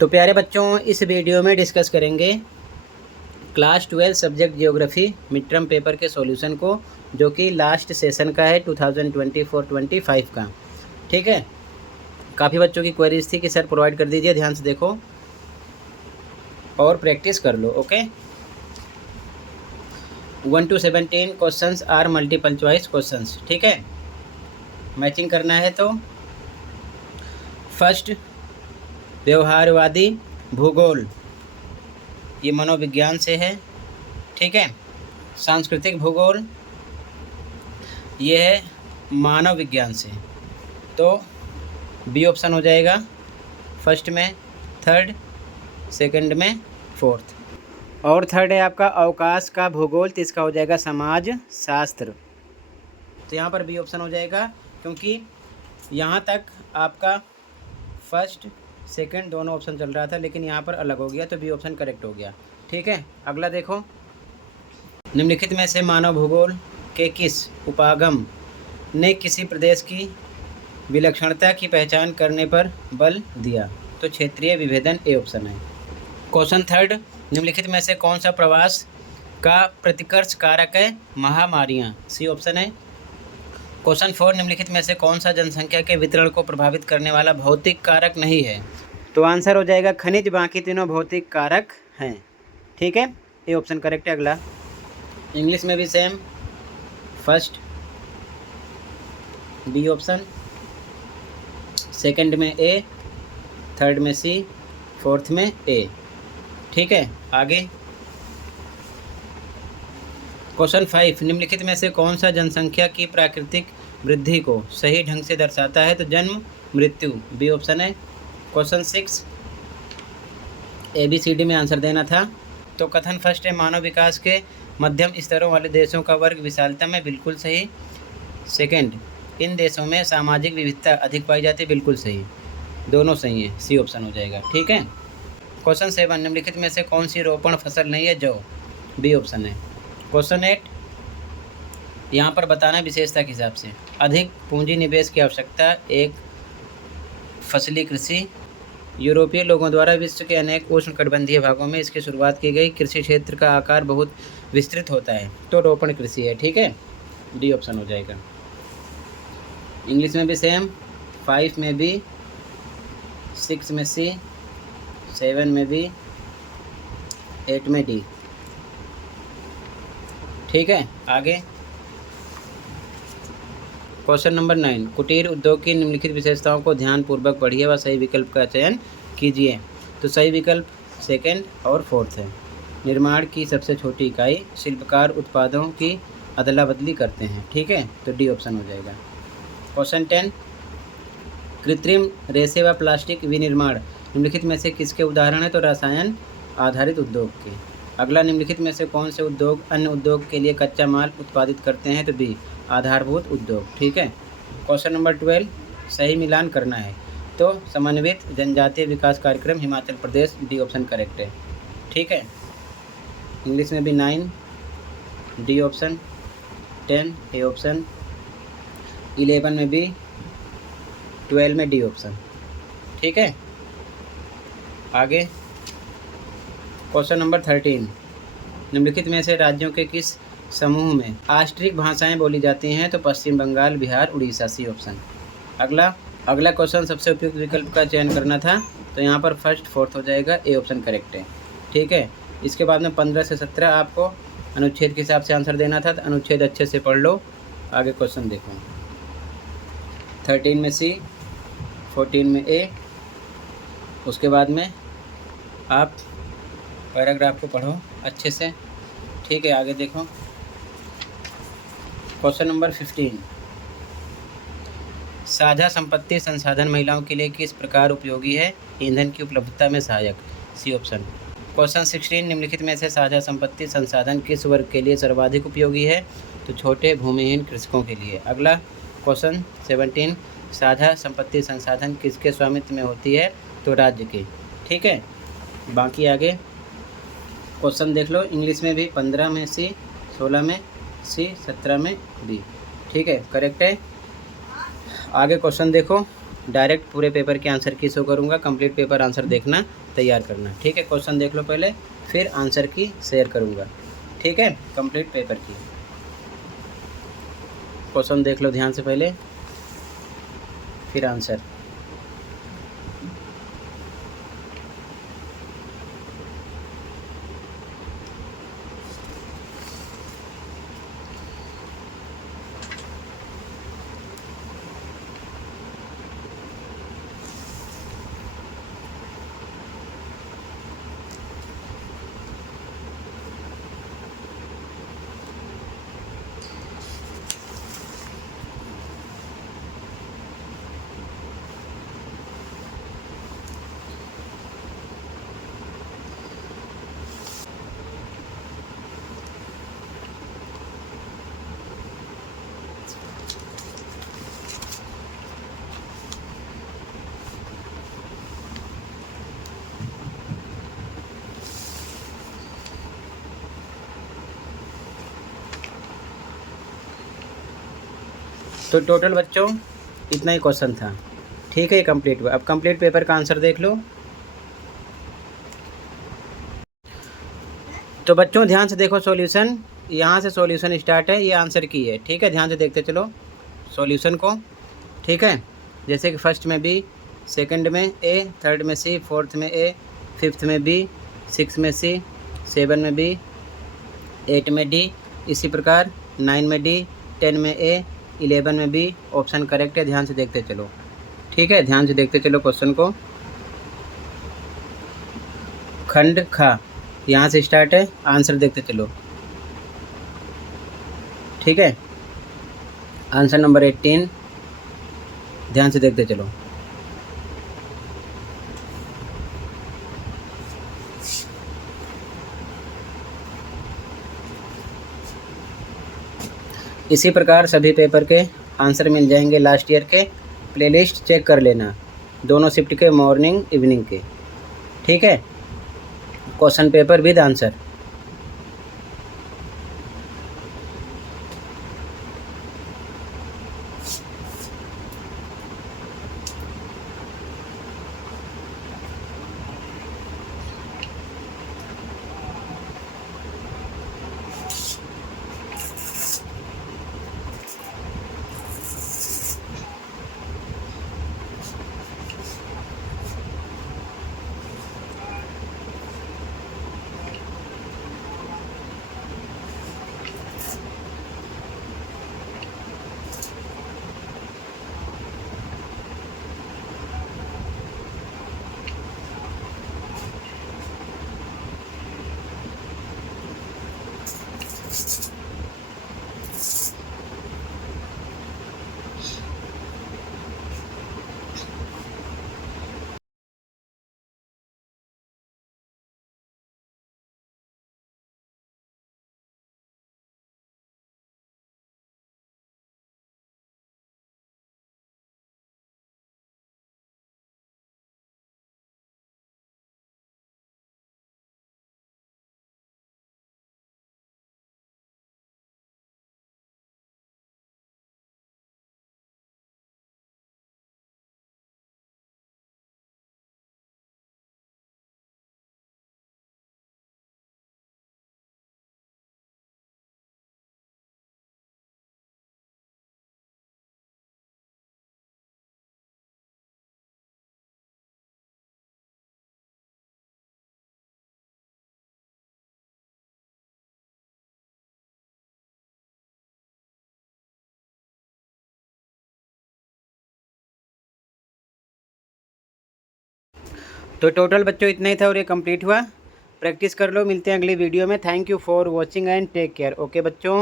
तो प्यारे बच्चों, इस वीडियो में डिस्कस करेंगे class 12 subject geography mid term paper के सॉल्यूशन को, जो कि लास्ट सेशन का है 2024-25 का। ठीक है, काफ़ी बच्चों की क्वेरीज थी कि सर प्रोवाइड कर दीजिए, ध्यान से देखो और प्रैक्टिस कर लो। Okay, 1 to 17 questions are multiple choice questions. ठीक है, मैचिंग करना है तो फर्स्ट व्यवहारवादी भूगोल, ये मनोविज्ञान से है। ठीक है, सांस्कृतिक भूगोल, ये है मानव विज्ञान से। तो बी ऑप्शन हो जाएगा फर्स्ट में, थर्ड, सेकंड में, फोर्थ। और थर्ड है आपका अवकाश का भूगोल, तो इसका हो जाएगा समाज शास्त्र। तो यहाँ पर बी ऑप्शन हो जाएगा, क्योंकि यहाँ तक आपका फर्स्ट सेकंड दोनों ऑप्शन चल रहा था, लेकिन यहाँ पर अलग हो गया, तो बी ऑप्शन करेक्ट हो गया। ठीक है, अगला देखो, निम्नलिखित में से मानव भूगोल के किस उपागम ने किसी प्रदेश की विलक्षणता की पहचान करने पर बल दिया? तो क्षेत्रीय विभेदन ए ऑप्शन है। क्वेश्चन थर्ड, निम्नलिखित में से कौन सा प्रवास का प्रतिकर्ष कारक है? महामारियाँ, सी ऑप्शन है। क्वेश्चन फोर, निम्नलिखित में से कौन सा जनसंख्या के वितरण को प्रभावित करने वाला भौतिक कारक नहीं है? तो आंसर हो जाएगा खनिज, बाकी तीनों भौतिक कारक हैं। ठीक है, ये ऑप्शन करेक्ट है। अगला इंग्लिश में भी same, first B option, second में ए, थर्ड में सी, फोर्थ में ए। ठीक है, आगे क्वेश्चन 5, निम्नलिखित में से कौन सा जनसंख्या की प्राकृतिक वृद्धि को सही ढंग से दर्शाता है? तो जन्म मृत्यु, बी ऑप्शन है। क्वेश्चन 6, ABCD में आंसर देना था। तो कथन फर्स्ट है, मानव विकास के मध्यम स्तरों वाले देशों का वर्ग विशालता में, बिल्कुल सही। सेकंड, इन देशों में सामाजिक विविधता अधिक पाई जाती है, बिल्कुल सही, दोनों सही है, सी ऑप्शन हो जाएगा। ठीक है, क्वेश्चन 7, निम्नलिखित में से कौन सी रोपण फसल नहीं है? जौ, बी ऑप्शन है। क्वेश्चन 8, यहाँ पर बताना है विशेषता के हिसाब से, अधिक पूंजी निवेश की आवश्यकता, एक फसली कृषि, यूरोपीय लोगों द्वारा विश्व के अनेक उष्णकटिबंधीय भागों में इसकी शुरुआत की गई, कृषि क्षेत्र का आकार बहुत विस्तृत होता है, तो रोपण कृषि है। ठीक है, डी ऑप्शन हो जाएगा। इंग्लिश में भी सेम, 5 में बी, 6 में सी, 7 में बी, 8 में डी। ठीक है, आगे क्वेश्चन नंबर 9, कुटीर उद्योग की निम्नलिखित विशेषताओं को ध्यानपूर्वक पढ़िए व सही विकल्प का चयन कीजिए। तो सही विकल्प सेकंड और फोर्थ है। निर्माण की सबसे छोटी इकाई, शिल्पकार उत्पादों की अदला बदली करते हैं। ठीक है, तो डी ऑप्शन हो जाएगा। क्वेश्चन 10, कृत्रिम रेशे व प्लास्टिक विनिर्माण निम्नलिखित में से किसके उदाहरण है? तो रसायन आधारित उद्योग के। अगला, निम्नलिखित में से कौन से उद्योग अन्य उद्योग के लिए कच्चा माल उत्पादित करते हैं? तो बी, आधारभूत उद्योग। ठीक है, क्वेश्चन नंबर 12, सही मिलान करना है। तो समन्वित जनजातीय विकास कार्यक्रम Himachal Pradesh, D option correct है। ठीक है, इंग्लिश में भी 9, डी ऑप्शन, 10 ए ऑप्शन, 11 में बी, 12 में डी ऑप्शन। ठीक है, आगे क्वेश्चन नंबर 13, निम्नलिखित में से राज्यों के किस समूह में आस्ट्रिक भाषाएं बोली जाती हैं? तो पश्चिम बंगाल, बिहार, उड़ीसा, सी ऑप्शन। अगला क्वेश्चन सबसे उपयुक्त विकल्प का चयन करना था, तो यहाँ पर फर्स्ट फोर्थ हो जाएगा, ए ऑप्शन करेक्ट है। ठीक है, इसके बाद में 15 से 17 आपको अनुच्छेद के हिसाब से आंसर देना था, तो अनुच्छेद अच्छे से पढ़ लो। आगे क्वेश्चन देखो, 13 में सी, 14 में ए, उसके बाद में आप पैराग्राफ को पढ़ो अच्छे से। ठीक है, आगे देखो, क्वेश्चन नंबर 15, साझा संपत्ति संसाधन महिलाओं के लिए किस प्रकार उपयोगी है? ईंधन की उपलब्धता में सहायक, सी ऑप्शन। क्वेश्चन 16, निम्नलिखित में से साझा संपत्ति संसाधन किस वर्ग के लिए सर्वाधिक उपयोगी है? तो छोटे भूमिहीन कृषकों के लिए। अगला क्वेश्चन 17, साझा संपत्ति संसाधन किसके स्वामित्व में होती है? तो राज्य के। ठीक है, बाकी आगे क्वेश्चन देख लो। इंग्लिश में भी 15 में सी, 16 में सी, 17 में बी। ठीक है, करेक्ट है। आगे क्वेश्चन देखो, डायरेक्ट पूरे पेपर के आंसर की शो करूँगा, कंप्लीट पेपर आंसर देखना, तैयार करना। ठीक है, क्वेश्चन देख लो पहले, फिर आंसर की शेयर करूँगा। ठीक है, कंप्लीट पेपर की क्वेश्चन देख लो ध्यान से पहले, फिर आंसर। तो टोटल बच्चों इतना ही क्वेश्चन था। ठीक है, ये कंप्लीट हुआ। अब कंप्लीट पेपर का आंसर देख लो। तो बच्चों ध्यान से देखो सॉल्यूशन, यहाँ से सॉल्यूशन स्टार्ट है, ये आंसर की है। ठीक है, ध्यान से देखते चलो सॉल्यूशन को। ठीक है, जैसे कि फर्स्ट में बी, सेकंड में ए, थर्ड में सी, फोर्थ में ए, फिफ्थ में बी, सिक्स में सी, सेवन में बी, एट में डी, इसी प्रकार नाइन में डी, 10 में ए, 11 में बी। ऑप्शन करेक्ट है, ध्यान से देखते चलो। ठीक है, ध्यान से देखते चलो क्वेश्चन को। खंड खा, यहाँ से स्टार्ट है, आंसर देखते चलो। ठीक है, आंसर नंबर 18, ध्यान से देखते चलो। इसी प्रकार सभी पेपर के आंसर मिल जाएंगे लास्ट ईयर के। प्लेलिस्ट चेक कर लेना दोनों शिफ्ट के, मॉर्निंग इवनिंग के। ठीक है, क्वेश्चन पेपर विद आंसर। तो टोटल बच्चों इतना ही था और ये कंप्लीट हुआ। प्रैक्टिस कर लो, मिलते हैं अगली वीडियो में। Thank you for watching and take care. Okay बच्चों।